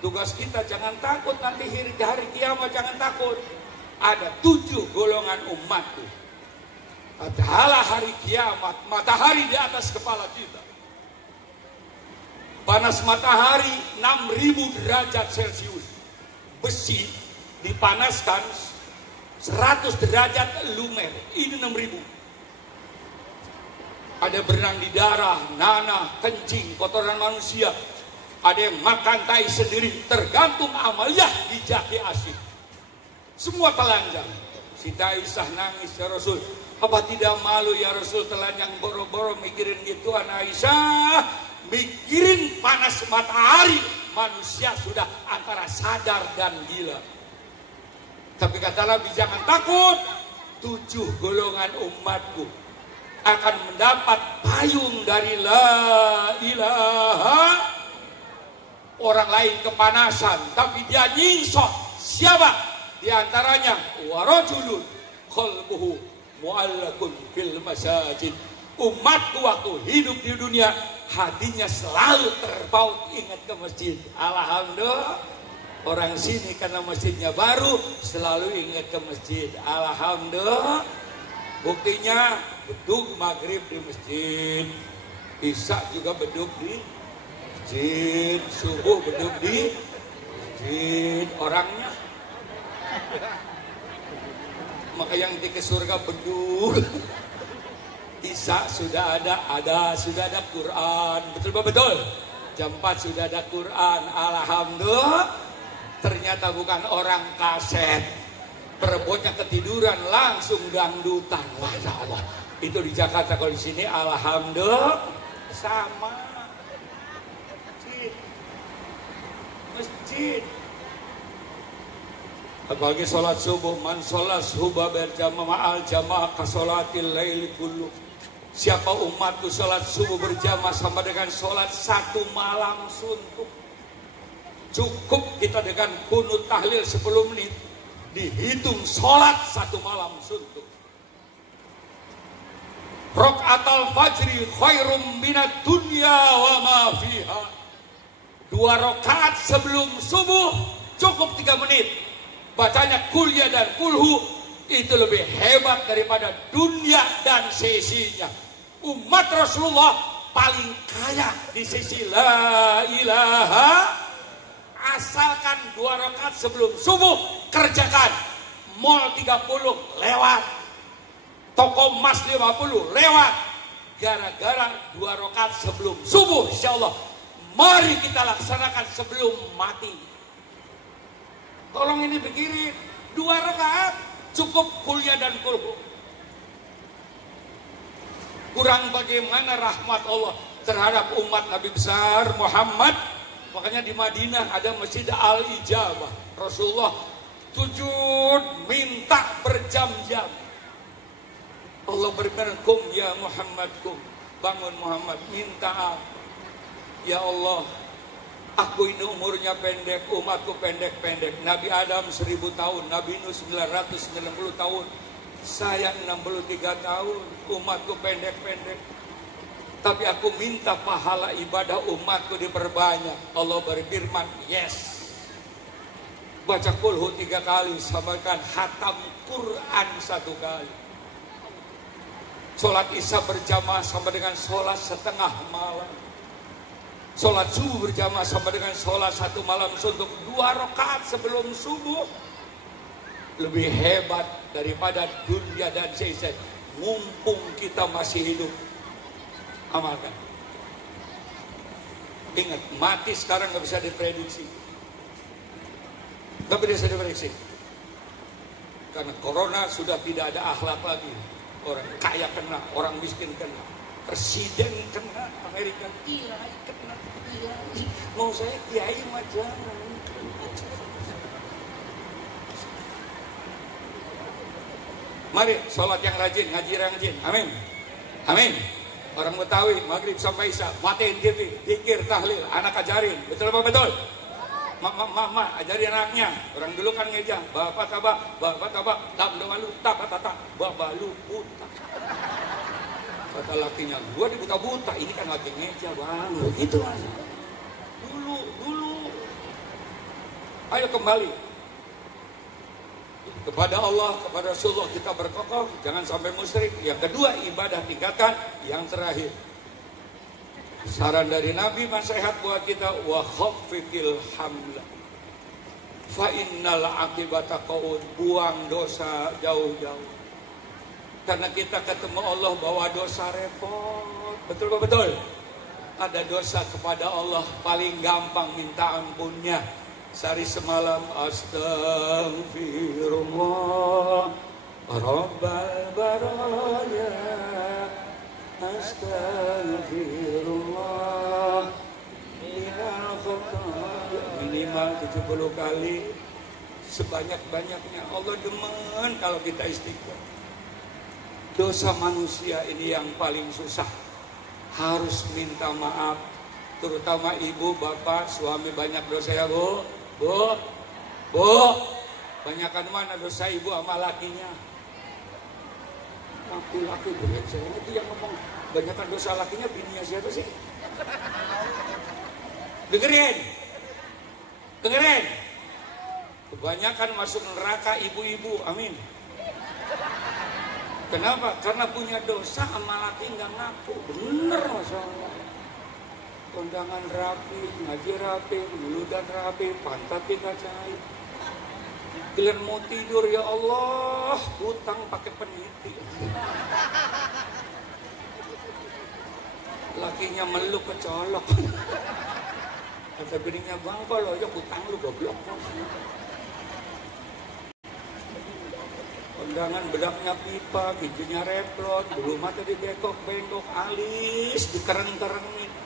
Tugas kita jangan takut nanti hari kiamat, jangan takut. Ada 7 golongan umatku. Tatkala hari kiamat, matahari di atas kepala kita. Panas matahari 6.000 derajat Celcius. Besi dipanaskan 100 derajat lumer. Ini 6.000. Ada berenang di darah, nanah, kencing, kotoran manusia. Ada yang makan tai sendiri, tergantung amaliyah di jaki asyik. Semua telanjang. Siti Aisyah nangis, ya Rasul, apa tidak malu ya Rasul telanjang boro-boro mikirin gituan? Aisyah, mikirin panas matahari, manusia sudah antara sadar dan gila. Tapi kata Nabi, jangan takut, 7 golongan umatku akan mendapat payung dari la ilaha. Orang lain kepanasan, tapi dia nyingsot. Siapa? Di antaranya warajulun qalbuhu mu'allakun fil masajid. Umatku waktu hidup di dunia, hatinya selalu terpaut ingat ke masjid. Alhamdulillah. Orang sini karena masjidnya baru, selalu ingat ke masjid. Alhamdulillah. Buktinya beduk maghrib di masjid, isya juga beduk di masjid, subuh beduk di masjid. Orangnya maka yang di ke surga beduk. Isya sudah ada Quran, betul. Jam 4 sudah ada Quran. Alhamdulillah. Ternyata bukan orang kaset, perempuannya ketiduran langsung dangdutan. Masya Allah. Itu di Jakarta, kalau di sini alhamdulillah sama. Masjid. Apalagi sholat subuh, man sholat subuh berjamaah al jamaah kasolatil laili kullu. Siapa umatku sholat subuh berjamaah sama dengan sholat 1 malam suntuk. Cukup kita dengan kunut tahlil 10 menit, dihitung sholat 1 malam suntuk. Rok'atal fajri khairum minat dunya wa ma fiha. 2 rakaat sebelum subuh cukup 3 menit. Bacanya kuliah dan kulhu, itu lebih hebat daripada dunia dan sisinya. Umat Rasulullah paling kaya di sisi la ilaha. Asalkan 2 rakaat sebelum subuh kerjakan. Mall 30 lewat, toko emas 50 lewat, gara-gara 2 rakaat sebelum subuh. Insyaallah mari kita laksanakan sebelum mati. Tolong ini pikirin, 2 rakaat cukup kuliah dan kulhu. Kurang bagaimana rahmat Allah terhadap umat Nabi besar Muhammad. Makanya di Madinah ada Masjid Al-Ijabah. Rasulullah sujud minta berjam-jam. Allah berfirman, kum ya Muhammad, kum. Bangun Muhammad, minta. Ya Allah, Aku ini umurnya pendek, umatku pendek-pendek. Nabi Adam 1000 tahun, Nabi Nuh 990 tahun. Saya 63 tahun, umatku pendek-pendek. Tapi aku minta pahala ibadah umatku diperbanyak. Allah berfirman, yes. Baca kulhu 3 kali, samakan hatam Quran 1 kali. Sholat isya berjamaah sama dengan sholat setengah malam. Sholat subuh berjamaah sama dengan sholat 1 malam suntuk 2 rakaat sebelum subuh. Lebih hebat daripada dunia dan seisi. Mumpung kita masih hidup, amalkan. Ingat, mati sekarang gak bisa diprediksi. Gak bisa diprediksi. Karena corona sudah tidak ada akhlak lagi. Orang kaya kena, orang miskin kena, presiden kena, Amerika kiai kena, kiai. Mau saya kiai mah jangan. Mari sholat yang rajin, ngaji yang rajin. Amin. Amin. Orang Betawi maghrib sampai isya matiin TV, zikir, tahlil, anak ajarin. Betul apa betul? Mama ajarin anaknya. Orang dulu kan ngeja, bapak tabak, tak balu, tak balu buta. Kata lakinya, gua dibuta-buta, ini kan lagi ngeja bang. Itu aja. Dulu. Ayo kembali kepada Allah, kepada Rasulullah kita berkokoh, jangan sampai musyrik. Yang kedua, ibadah tingkatkan. Yang terakhir, saran dari Nabi, nasihat buat kita, wa khaffifil hamla fa innal aqibata qaud. Buang dosa jauh-jauh. Karena kita ketemu Allah bawa dosa repot. Betul betul. Ada dosa kepada Allah paling gampang minta ampunnya. Sehari semalam astagfirullah rabbal baraya, astagfirullah minal khataya. Minimal 70 kali, sebanyak-banyaknya. Allah demen kalau kita istighfar. Dosa manusia ini yang paling susah, harus minta maaf. Terutama ibu, bapak, suami banyak dosa ya bu. Bu, banyakan mana dosa ibu sama lakinya? Laki-laki saya itu yang ngomong banyakan dosa lakinya, bininya siapa sih? Dengerin. Kebanyakan masuk neraka ibu-ibu, amin. Kenapa? Karena punya dosa sama laki nggak ngaku. Bener masalah. Kondangan rapi, ngaji rapi, muludan rapi, pantat dikacai. Kalian mau tidur, ya Allah, hutang pakai peniti. Lakinya meluk kecolok. Kata bininya, bang, kalau aja hutang lu goblok. Kondangan bedaknya pipa, bijinya replot, bulu mata dibengkok-bengkok, alis dikereng-kerengin.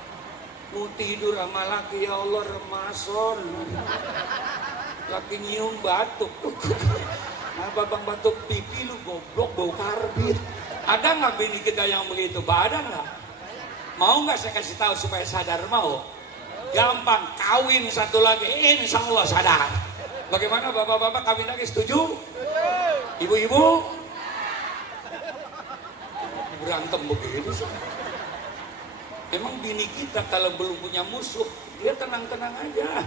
Mau tidur sama laki, ya Allah, remason. Laki nyium batuk. Apa bang batuk pipi lu goblok, bau karbit. Ada nggak bini kita yang begitu? Ada nggak? Mau nggak saya kasih tahu supaya sadar? Mau? Gampang, kawin satu lagi, insya Allah sadar. Bagaimana bapak-bapak kawin lagi, setuju? Ibu-ibu? Berantem begitu sih. Emang bini kita kalau belum punya musuh, dia tenang-tenang aja.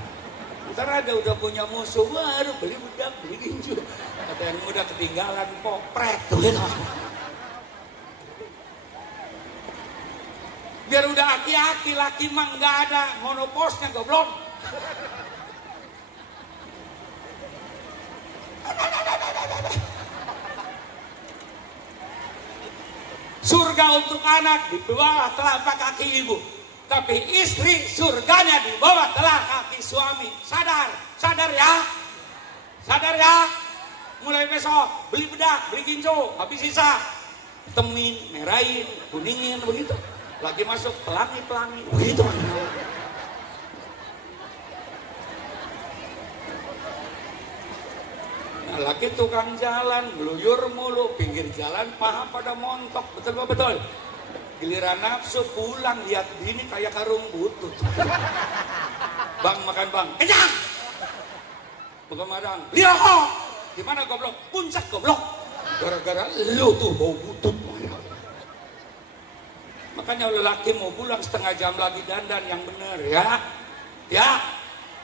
Ntar ada udah punya musuh, baru beli budak, beli ginju. Kata yang muda ketinggalan popret tuh. Biar udah hati-hati, laki mah nggak ada monoposnya, goblok. Surga untuk anak di bawah telapak kaki ibu, tapi istri surganya di bawah telapak kaki suami. Sadar ya. Mulai besok beli bedak, beli ginjo, habis sisa temin, merahin, kuningin begitu. Lagi masuk pelangi begitu. Laki tukang jalan, meluyur mulu, pinggir jalan paha pada montok, betul. Giliran nafsu pulang, lihat bini kayak karung butut. Bang makan bang, kenyang. Begadang, lihat. Gimana goblok? Puncak goblok. Gara-gara lu tuh bau butut. Makanya lelaki mau pulang setengah jam lagi dandan yang bener ya. Ya.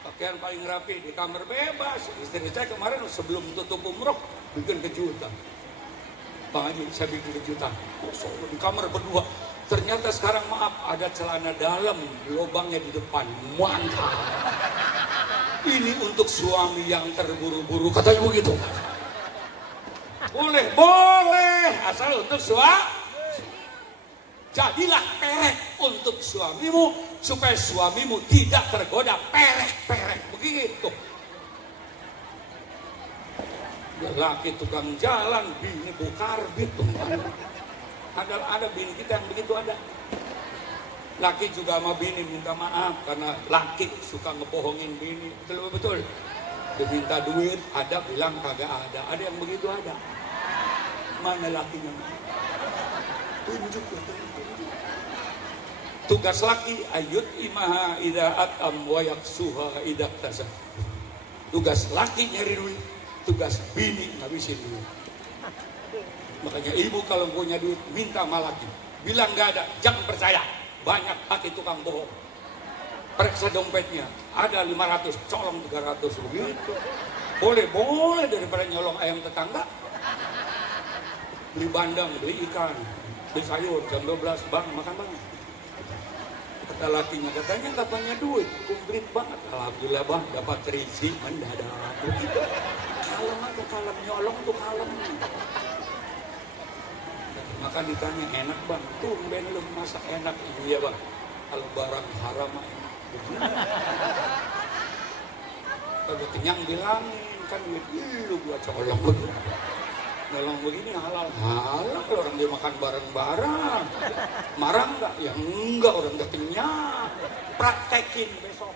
Pakaian paling rapi di kamar bebas. Istri saya kemarin sebelum tutup umroh bikin kejutan. Bang Haji, saya bikin kejutan. Di kamar berdua. Ternyata sekarang maaf ada celana dalam, lubangnya di depan. Mantap. Ini untuk suami yang terburu-buru, katanya begitu. Boleh, boleh. Asal untuk suami. Jadilah perek untuk suamimu, supaya suamimu tidak tergoda perek-perek. Begitu. Laki tukang jalan, bini bukarbit. Ada bini kita yang begitu ada. Laki juga sama bini minta maaf karena laki suka ngebohongin bini. Betul-betul. Diminta duit, ada bilang kagak ada. Ada yang begitu ada. Mana lakinya? Tunjuk. Tugas laki ayut imaha idaat amwayak suha idak tasah. Tugas laki nyari duit, tugas bini ngabisin duit. Makanya ibu kalau punya duit minta sama laki, bilang nggak ada, jangan percaya. Banyak laki tukang bohong. Periksa dompetnya, ada 500, colong 300 begitu. Boleh daripada nyolong ayam tetangga. Beli bandeng, beli ikan, beli sayur jam 12, bang makan bang. Kata lakinya, katanya duit, komplit banget. Alhamdulillah bang, dapat terisi mendadak. Begitu. Kalem nyolong tuh kalem. Maka ditanya, enak bang, tumben lu masak enak. Iya bang, kalau barang haram enak. Begitu. Kalau kenyang bilangin, kan duit lu gua colong begitu. Nyolong begini halal orang dia makan bareng-bareng. Marah enggak? Ya enggak, orang udah kenyang. Praktekin besok.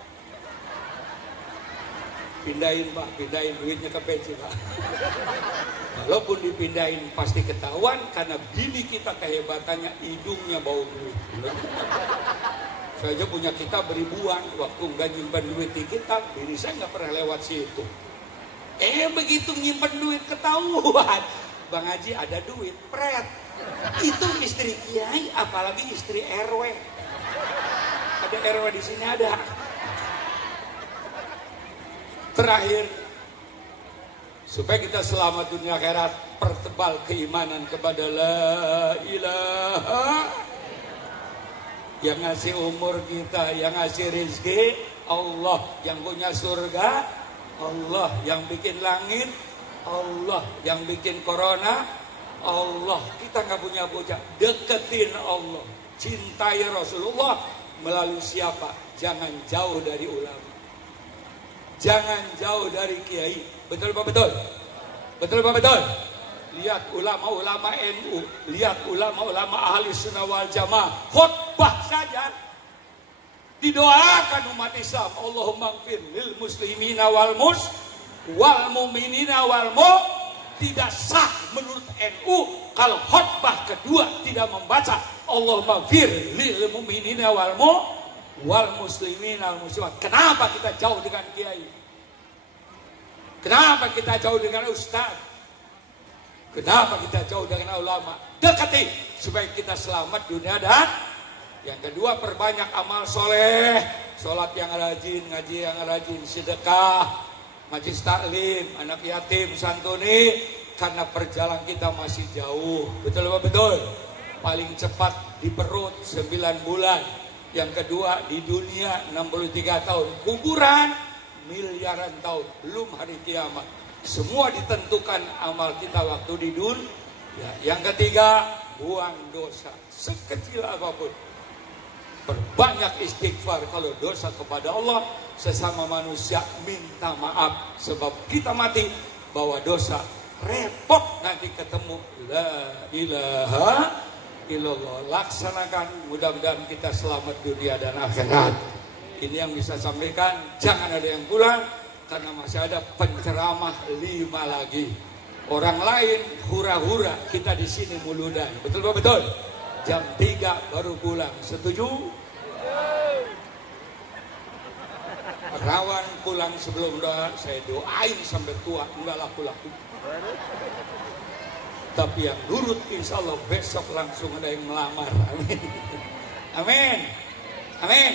Pindahin pak, pindahin duitnya ke peci pak. Walaupun dipindahin pasti ketahuan karena bini kita kehebatannya hidungnya bau duit. Saya aja punya kita beribuan, waktu nggak nyimpan duit di kita, bini saya nggak pernah lewat situ. Begitu nyimpen duit ketahuan, Bang Haji ada duit, pret. Itu istri kiai, apalagi istri RW. Ada RW di sini ada. Terakhir, supaya kita selamat dunia akhirat, pertebal keimanan kepada la ilaha. Yang ngasih umur kita, yang ngasih rezeki Allah, yang punya surga Allah, yang bikin langit Allah, yang bikin corona Allah. Kita nggak punya bocah, deketin Allah, cintai Rasulullah melalui siapa? Jangan jauh dari ulama, jangan jauh dari kiai. Betul apa betul? Betul apa betul? Lihat ulama-ulama NU, lihat ulama-ulama ahli sunnah wal jamaah, khutbah saja didoakan umat Islam, Allahumma gfir lil muslimina wal mu'minina wal tidak sah menurut NU kalau khutbah kedua tidak membaca Allahumma gfir lil mu'minina wal muslimina wal muslimat. Kenapa kita jauh dengan kiai? Kenapa kita jauh dengan ustaz? Kenapa kita jauh dengan ulama? Dekati supaya kita selamat dunia dan yang kedua, perbanyak amal soleh, sholat yang rajin, ngaji yang rajin, sedekah, majlis taklim, anak yatim, santuni, karena perjalanan kita masih jauh. Betul apa betul? Paling cepat di perut 9 bulan. Yang kedua di dunia 63 tahun. Kuburan miliaran tahun, belum hari kiamat. Semua ditentukan amal kita waktu di dunia. Yang ketiga, buang dosa sekecil apapun. Perbanyak istighfar kalau dosa kepada Allah, sesama manusia minta maaf. Sebab kita mati bawa dosa, repot nanti ketemu la ilaha illallah. Laksanakan, mudah-mudahan kita selamat dunia dan akhirat. Ini yang bisa sampaikan. Jangan ada yang pulang karena masih ada penceramah 5 lagi. Orang lain hura-hura, kita di sini muludan. Betul betul? Jam 3 baru pulang. Setuju? Rawan pulang sebelum doa, saya doain sampai tua, enggak laku-laku. Tapi yang nurut insya Allah besok langsung ada yang melamar. Amin. Amin. Amin.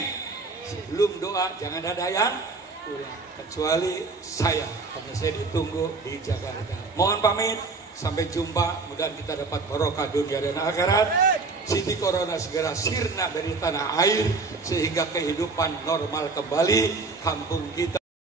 Sebelum doa jangan ada yang pulang. Kecuali saya, karena saya ditunggu di Jakarta. Mohon pamit. Sampai jumpa, mudah kita dapat barokah dunia dan akhirat. Siti Corona segera sirna dari tanah air sehingga kehidupan normal kembali kampung kita.